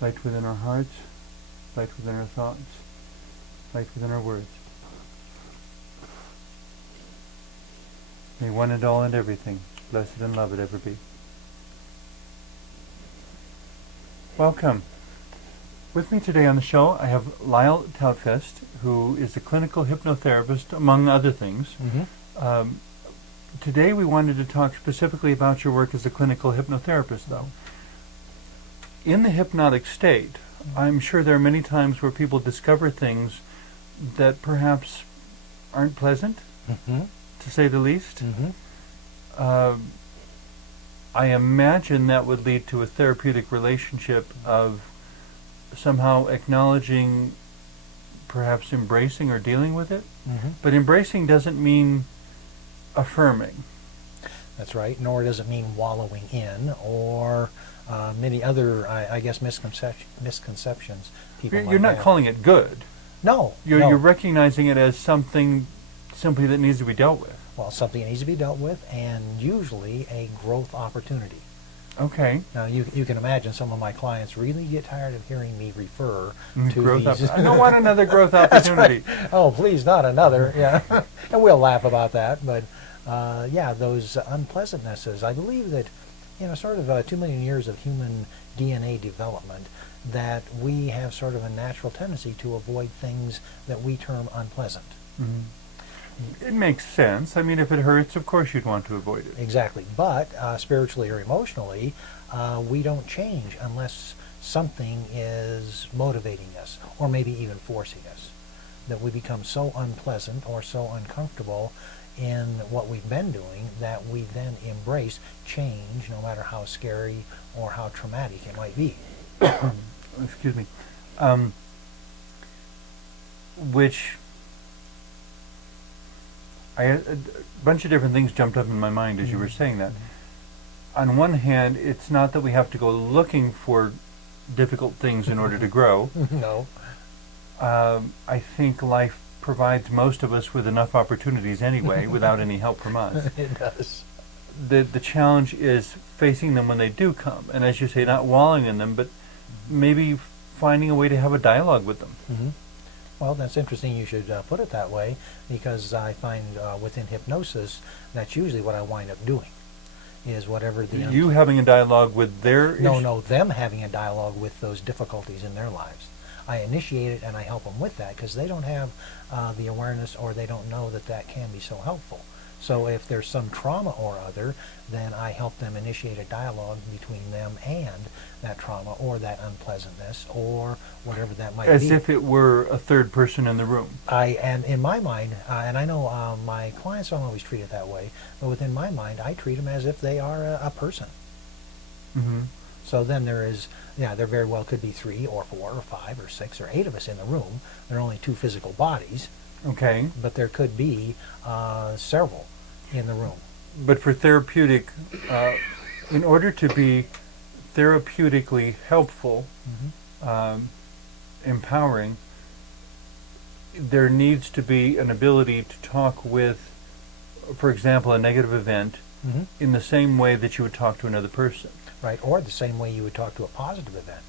light within our hearts, light within our thoughts, light within our words. May one and all and everything, blessed and loved ever be. Welcome. With me today on the show, I have Lyle Tautfest, who is a clinical hypnotherapist, among other things. Mm-hmm. Today we wanted to talk specifically about your work as a clinical hypnotherapist, though. In the hypnotic state, I'm sure there are many times where people discover things that perhaps aren't pleasant, Mm-hmm. to say the least. Mm-hmm. I imagine that would lead to a therapeutic relationship of somehow acknowledging, perhaps embracing or dealing with it. Mm-hmm. But embracing doesn't mean affirming. That's right, nor does it mean wallowing in or many other, I guess, misconceptions people might You're not have. calling it good. No, You're recognizing it as something simply that needs to be dealt with. Well, something that needs to be dealt with, and usually a growth opportunity. Okay. Now, you can imagine some of my clients really get tired of hearing me refer to Growth these. I don't want another growth opportunity. Oh, please, not another. Yeah, and we'll laugh about that. But yeah, those unpleasantnesses. I believe that, sort of 2 million years of human DNA development, that we have sort of a natural tendency to avoid things that we term unpleasant. Mm-hmm. It makes sense. I mean, if it hurts, of course you'd want to avoid it. Exactly. But spiritually or emotionally, we don't change unless something is motivating us or maybe even forcing us. That we become so unpleasant or so uncomfortable in what we've been doing that we then embrace change, no matter how scary or how traumatic it might be. Excuse me. Which... a bunch of different things jumped up in my mind as you were saying that. On one hand, it's not that we have to go looking for difficult things in order to grow. No. I think life provides most of us with enough opportunities anyway, without any help from us. It does. The challenge is facing them when they do come, and as you say, not wallowing in them, but maybe finding a way to have a dialogue with them. Mm-hmm. Well, that's interesting you should put it that way, because I find within hypnosis, that's usually what I wind up doing, is whatever the... You having a dialogue with their... No, them having a dialogue with those difficulties in their lives. I initiate it and I help them with that, because they don't have the awareness, or they don't know that that can be so helpful. So if there's some trauma or other, then I help them initiate a dialogue between them and that trauma or that unpleasantness or whatever that might be. As if it were a third person in the room. And in my mind, and I know my clients don't always treat it that way, but within my mind, I treat them as if they are a person. Mm-hmm. So then there very well could be 3 or 4 or 5 or 6 or 8 of us in the room. There are only 2 physical bodies. Okay. But there could be several in the room. But for therapeutic, in order to be therapeutically helpful, empowering, there needs to be an ability to talk with, for example, a negative event in the same way that you would talk to another person. Right, or the same way you would talk to a positive event.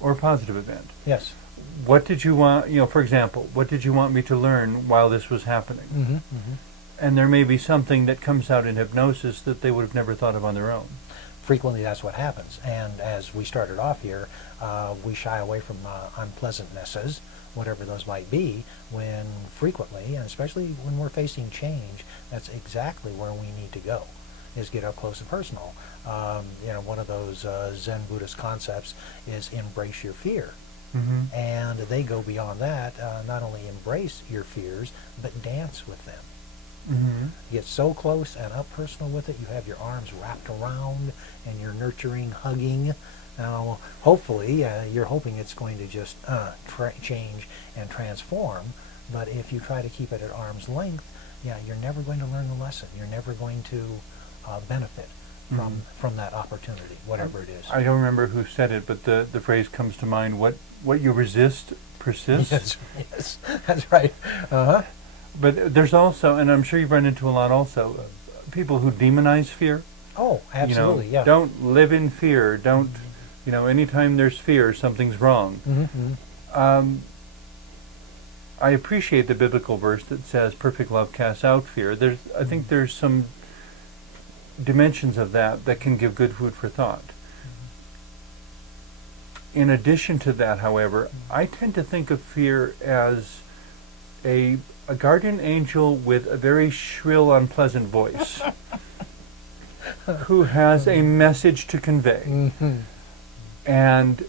Or a positive event. Yes. What did you want, for example, what did you want me to learn while this was happening? Mm-hmm. Mm-hmm. And there may be something that comes out in hypnosis that they would have never thought of on their own. Frequently that's what happens. And as we started off here, we shy away from unpleasantnesses, whatever those might be, when frequently, and especially when we're facing change, that's exactly where we need to go, is get up close and personal. One of those Zen Buddhist concepts is embrace your fear. Mm-hmm. And they go beyond that, not only embrace your fears, but dance with them. Mm-hmm. Get so close and up personal with it, you have your arms wrapped around and you're nurturing, hugging. Now, hopefully, you're hoping it's going to just change and transform, but if you try to keep it at arm's length, you're never going to learn the lesson. You're never going to benefit from that opportunity, whatever it is. I don't remember who said it, but the phrase comes to mind, what you resist persists. Yes, that's right. Uh-huh. But there's also, and I'm sure you've run into a lot also, people who demonize fear. Oh, absolutely, yeah. Don't live in fear. Don't You know, anytime there's fear, something's wrong. Mm-hmm. I appreciate the biblical verse that says perfect love casts out fear. I think there's some dimensions of that can give good food for thought. In addition to that, however, I tend to think of fear as a guardian angel with a very shrill, unpleasant voice who has a message to convey. Mm-hmm. And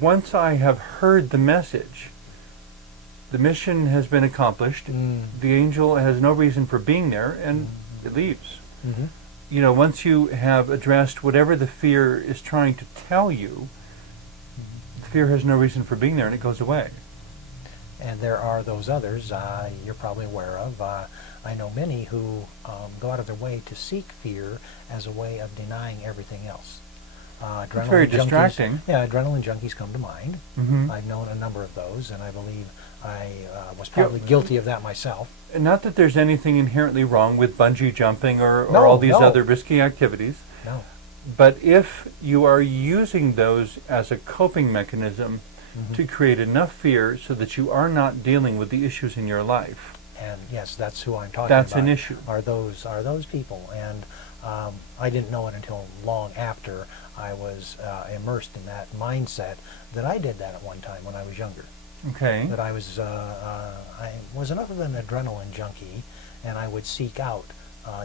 once I have heard the message, the mission has been accomplished. The angel has no reason for being there, and it leaves. Mm-hmm. You know, once you have addressed whatever the fear is trying to tell you, the fear has no reason for being there, and it goes away. And there are those others you're probably aware of. I know many who go out of their way to seek fear as a way of denying everything else. It's very distracting. Yeah, adrenaline junkies come to mind. Mm-hmm. I've known a number of those, and I believe I was probably guilty of that myself. And not that there's anything inherently wrong with bungee jumping or No, all these no. other risky activities. No. But if you are using those as a coping mechanism to create enough fear so that you are not dealing with the issues in your life, And yes, that's who I'm talking that's about. an issue. Are those people? And I didn't know it until long after I was immersed in that mindset that I did that at one time when I was younger. Okay. That I was enough of an adrenaline junkie, and I would seek out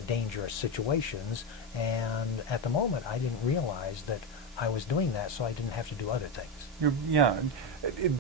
dangerous situations. And at the moment, I didn't realize that I was doing that, so I didn't have to do other things.